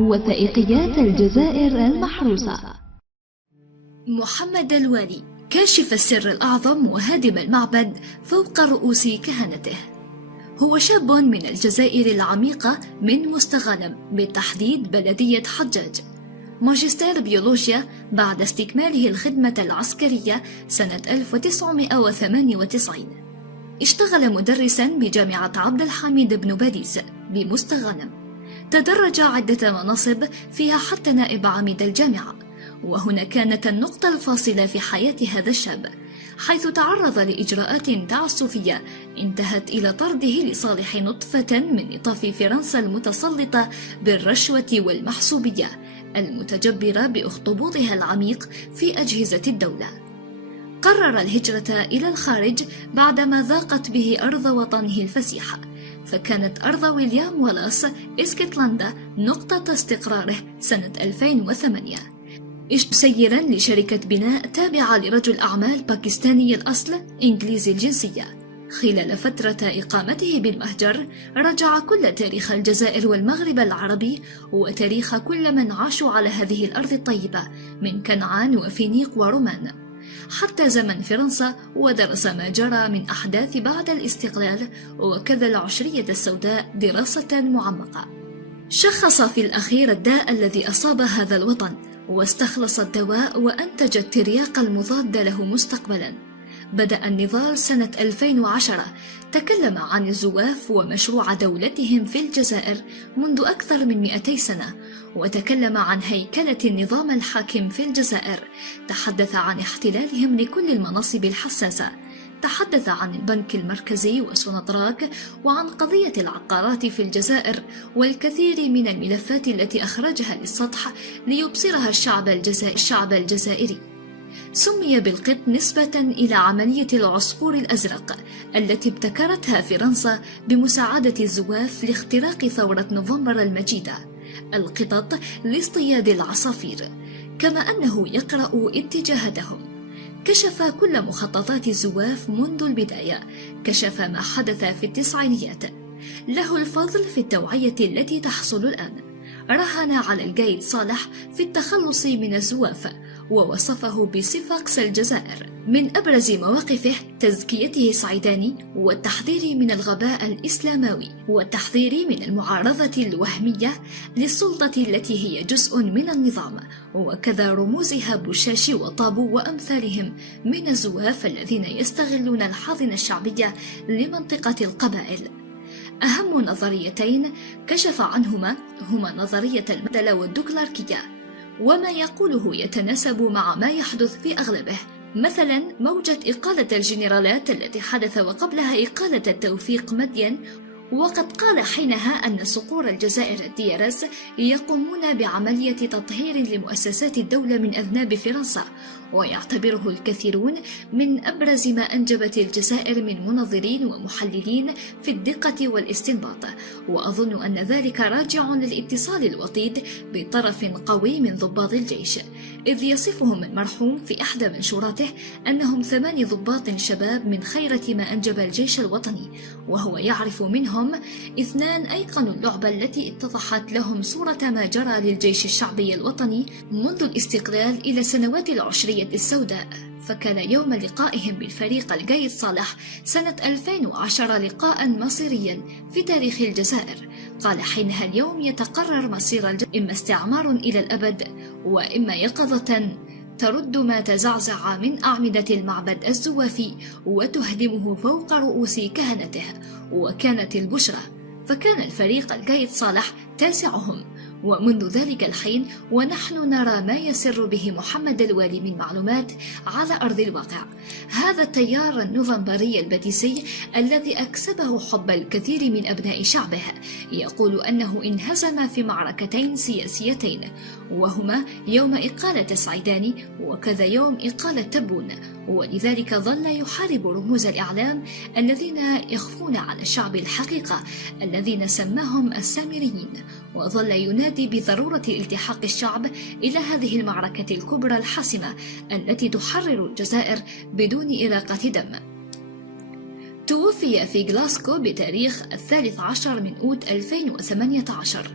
وثائقيات الجزائر المحروسة. محمد الوالي كاشف السر الأعظم وهادم المعبد فوق رؤوس كهنته. هو شاب من الجزائر العميقة من مستغانم، بالتحديد بلدية حجاج، ماجستير بيولوجيا بعد استكماله الخدمة العسكرية سنة 1998. اشتغل مدرسا بجامعة عبد الحميد بن باديس بمستغانم، تدرج عدة مناصب فيها حتى نائب عميد الجامعة. وهنا كانت النقطة الفاصلة في حياة هذا الشاب، حيث تعرض لإجراءات تعسفية انتهت إلى طرده لصالح نطفة من نطاف فرنسا المتسلطة بالرشوة والمحسوبية المتجبرة باخطبوطها العميق في أجهزة الدولة. قرر الهجرة إلى الخارج بعدما ضاقت به أرض وطنه الفسيحة، فكانت أرض ويليام والاس اسكتلندا نقطة استقراره سنة 2008. سيرا لشركة بناء تابعة لرجل أعمال باكستاني الأصل إنجليزي الجنسية. خلال فترة إقامته بالمهجر رجع كل تاريخ الجزائر والمغرب العربي وتاريخ كل من عاشوا على هذه الأرض الطيبة من كنعان وفينيق ورومان حتى زمن فرنسا، ودرس ما جرى من أحداث بعد الاستقلال وكذا العشرية السوداء دراسة معمقة. شخص في الأخير الداء الذي أصاب هذا الوطن، واستخلص الدواء وأنتج الترياق المضاد له مستقبلا. بدأ النضال سنة 2010، تكلم عن الزواف ومشروع دولتهم في الجزائر منذ أكثر من 200 سنة، وتكلم عن هيكلة النظام الحاكم في الجزائر، تحدث عن احتلالهم لكل المناصب الحساسة، تحدث عن البنك المركزي وسونطراك، وعن قضية العقارات في الجزائر والكثير من الملفات التي أخرجها للسطح ليبصرها الشعب الجزائري. سمي بالقط نسبة إلى عملية العصفور الأزرق التي ابتكرتها فرنسا بمساعدة الزواف لاختراق ثورة نوفمبر المجيدة، القطط لاصطياد العصافير، كما أنه يقرأ اتجاهاتهم. كشف كل مخططات الزواف منذ البداية، كشف ما حدث في التسعينيات. له الفضل في التوعية التي تحصل الآن. راهن على القايد صالح في التخلص من الزواف، ووصفه بصفاقس الجزائر. من أبرز مواقفه تزكيته سعيداني والتحذير من الغباء الإسلاموي والتحذير من المعارضة الوهمية للسلطة التي هي جزء من النظام، وكذا رموزها بوشاش وطابو وأمثالهم من الزواف الذين يستغلون الحاضنة الشعبية لمنطقة القبائل. أهم نظريتين كشف عنهما هما نظرية المدلة والدوكلاركية، وما يقوله يتناسب مع ما يحدث في أغلبه، مثلا موجة إقالة الجنرالات التي حدث وقبلها إقالة التوفيق مدين. وقد قال حينها أن صقور الجزائر الديارس يقومون بعملية تطهير لمؤسسات الدولة من أذناب فرنسا، ويعتبره الكثيرون من أبرز ما أنجبت الجزائر من منظرين ومحللين في الدقة والاستنباط. وأظن أن ذلك راجع للاتصال الوطيد بطرف قوي من ضباط الجيش، إذ يصفهم المرحوم في إحدى منشوراته أنهم 8 ضباط شباب من خيرة ما أنجب الجيش الوطني، وهو يعرف منهم 2 أيقنوا اللعبة التي اتضحت لهم صورة ما جرى للجيش الشعبي الوطني منذ الاستقلال إلى سنوات العشرية السوداء. فكان يوم لقائهم بالفريق القايد صالح سنة 2010 لقاء مصيريا في تاريخ الجزائر. قال حينها: اليوم يتقرر مصير إما استعمار إلى الأبد، وإما يقظة ترد ما تزعزع من أعمدة المعبد الزوافي وتهدمه فوق رؤوس كهنته. وكانت البشرى، فكان الفريق القايد صالح تاسعهم. ومنذ ذلك الحين ونحن نرى ما يسر به محمد الوالي من معلومات على أرض الواقع. هذا التيار النوفمبري البديسي الذي أكسبه حب الكثير من أبناء شعبه يقول أنه انهزم في معركتين سياسيتين، وهما يوم إقالة السعيداني وكذا يوم إقالة تبون، ولذلك ظل يحارب رموز الإعلام الذين يخفون على الشعب الحقيقة الذين سماهم السامريين، وظل ينادي بضرورة التحاق الشعب إلى هذه المعركة الكبرى الحاسمة التي تحرر الجزائر بدون إراقة دم. توفي في غلاسكو بتاريخ 13 من أوت 2018.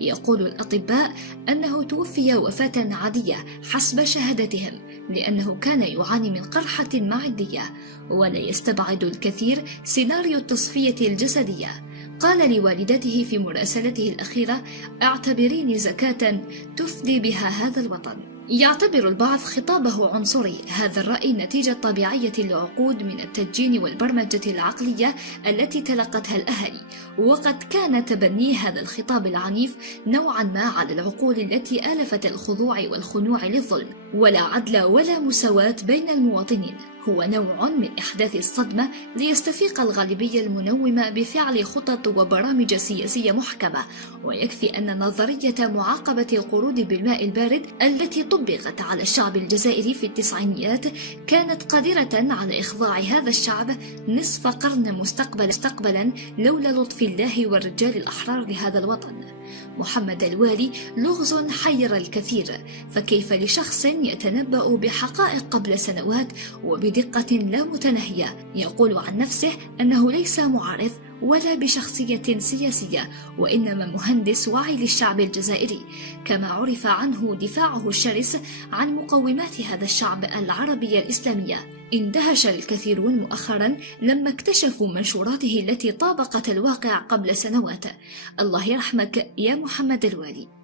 يقول الأطباء أنه توفي وفاة عادية حسب شهادتهم، لأنه كان يعاني من قرحة معدية، ولا يستبعد الكثير سيناريو التصفية الجسدية. قال لوالدته في مراسلته الأخيرة: اعتبريني زكاة تفدي بها هذا الوطن. يعتبر البعض خطابه عنصري. هذا الرأي نتيجة طبيعية لعقود من التدجين والبرمجة العقلية التي تلقتها الأهالي، وقد كان تبني هذا الخطاب العنيف نوعا ما على العقول التي آلفت الخضوع والخنوع للظلم. ولا عدل ولا مساواة بين المواطنين هو نوع من إحداث الصدمة ليستفيق الغالبية المنومة بفعل خطط وبرامج سياسية محكمة. ويكفي أن نظرية معاقبة القرود بالماء البارد التي طبقت على الشعب الجزائري في التسعينيات كانت قادرة على إخضاع هذا الشعب نصف قرن مستقبلا لولا لطف الله والرجال الأحرار لهذا الوطن. محمد الوالي لغز حير الكثير، فكيف لشخص يتنبأ بحقائق قبل سنوات وبدقة لا متناهية يقول عن نفسه أنه ليس معارض ولا بشخصية سياسية، وإنما مهندس وعي للشعب الجزائري، كما عرف عنه دفاعه الشرس عن مقومات هذا الشعب العربي الإسلامية؟ اندهش الكثيرون مؤخرا لما اكتشفوا منشوراته التي طابقت الواقع قبل سنوات. الله يرحمك يا محمد الوالي.